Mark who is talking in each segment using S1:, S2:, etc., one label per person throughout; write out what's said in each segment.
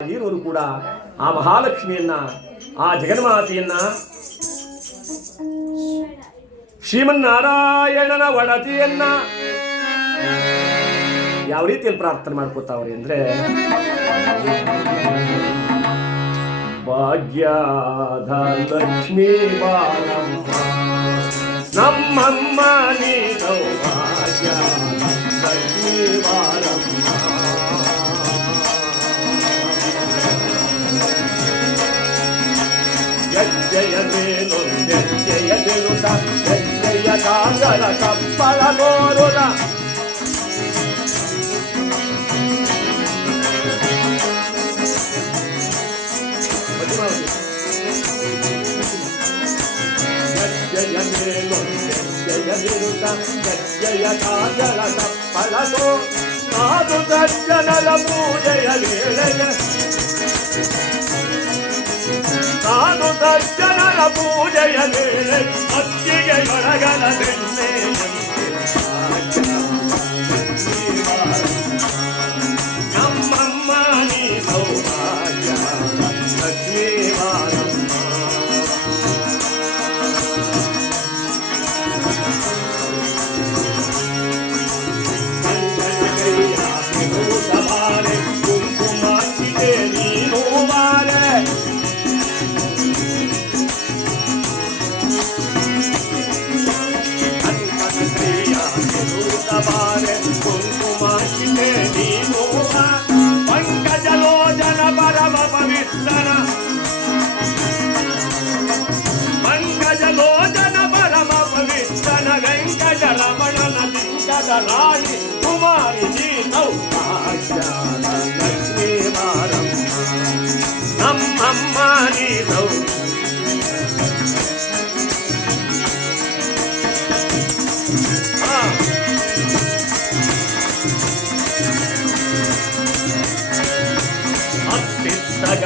S1: ನೀರವರು ಕೂಡ ಆ ಮಹಾಲಕ್ಷ್ಮಿಯನ್ನ, ಆ ಜಗನ್ಮಾತೆಯನ್ನ ಶ್ರೀಮನ್ನಾರಾಯಣನ ಒಡತಿಯನ್ನ ಯಾವ ರೀತಿಯಲ್ಲಿ ಪ್ರಾರ್ಥನೆ ಮಾಡ್ಕೋತಾವ್ರಿ ಅಂದ್ರೆ ಭಾಗ್ಯದ ಲಕ್ಷ್ಮೀ ಬಾಲಮ್ಮ, ನಮ್ಮಮ್ಮ ನೀನು ಲಕ್ಷ್ಮೀ ಬಾರಮ್ಮ ಹೆಜ್ಜೆಯದೇನು ಹೆಜ್ಜೆಯದಿರುತ್ತ ಹೆಜ್ಜೆಯ ಕಾಗರ ಕಪ್ಪಳ ನೋರುದ ಹೆಜ್ಜೆಯ ಮೇಲು ಹೆಜ್ಜೆಯದಿರುತ್ತ ಹೆಜ್ಜೆಯ ಕಾಗರ ಕಪ್ಪಳ ನೋ ನಾದು ಸಜ್ಜನರ ಪೂಜೆಯ ವೇಳೆಯ ನಾನು ಸಜ್ಜನರ ಪೂಜೆಯ ವೇಳೆ ಅತ್ತಿಗೆ ಒಳಗಲ ಬೆಣ್ಣೆ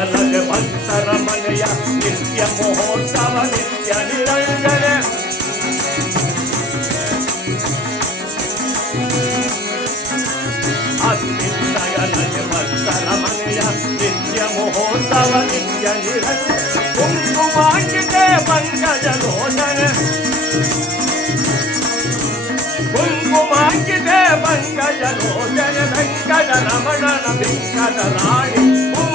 S1: ಅತ್ತಿತ್ತಗಲದೆ ಭಕ್ತರ ಮನೆಯ ನಿತ್ಯ ಮಹೋತ್ಸವ ನಿತ್ಯ ನಿರಂಜನೆ ಅತ್ತಿತ್ತಗಲದೆ ಭಕ್ತರ ಮನೆಯ ನಿತ್ಯ ಮಹೋತ್ಸವ ನಿತ್ಯ ನಿರಂಜನೆ ಕುಂಕುಮಾಕಿದೆ ಪಂಕಜ ಲೋಚನೆ ಕುಂಕುಮಾಕಿದೆ ಪಂಕಜ ಲೋಚನೆ ವೆಂಕಟ ರಮಣನ ವೆಂಕಟ ರಾಣಿ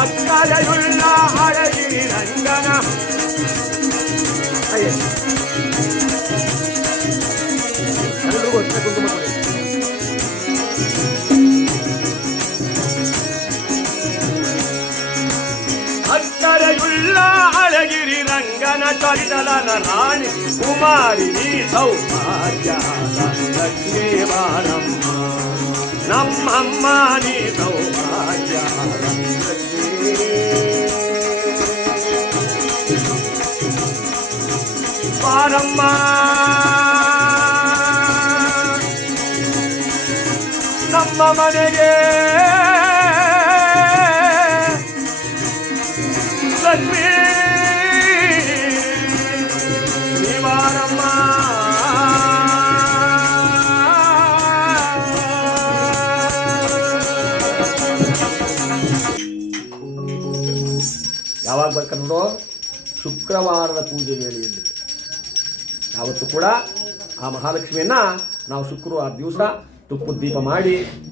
S1: ಅಕ್ಕರೆಯುಳ್ಳ ಹಳಗಿರಿ ರಂಗನ. ಎಲ್ರಿಗೂ ಅಷ್ಟೇ ಅಳಗಿರಿ ರಂಗನ ಚರಿತಲನ ರಾಣಿ ಕುಮಾರಿ ಸೌಭಾಗ್ಯ ಲಕ್ಷ್ಮೀ ಬಾರಮ್ಮ. ನಮ್ಮಮ್ಮ ನೀ ಸೌಭಾಗ್ಯ ಬಾರಮ್ಮ ನಮ್ಮ ಮನೆಗೆ ಯಾವಾಗ ಬರ್ಕೊಂಡು ಶುಕ್ರವಾರದ ಪೂಜೆ ವೇಳೆಯಲ್ಲಿ. ಯಾವತ್ತು ಕೂಡ ಆ ಮಹಾಲಕ್ಷ್ಮಿಯನ್ನ ನಾವು ಶುಕ್ರವಾರ ದಿವಸ ತುಪ್ಪದ ದೀಪ ಮಾಡಿ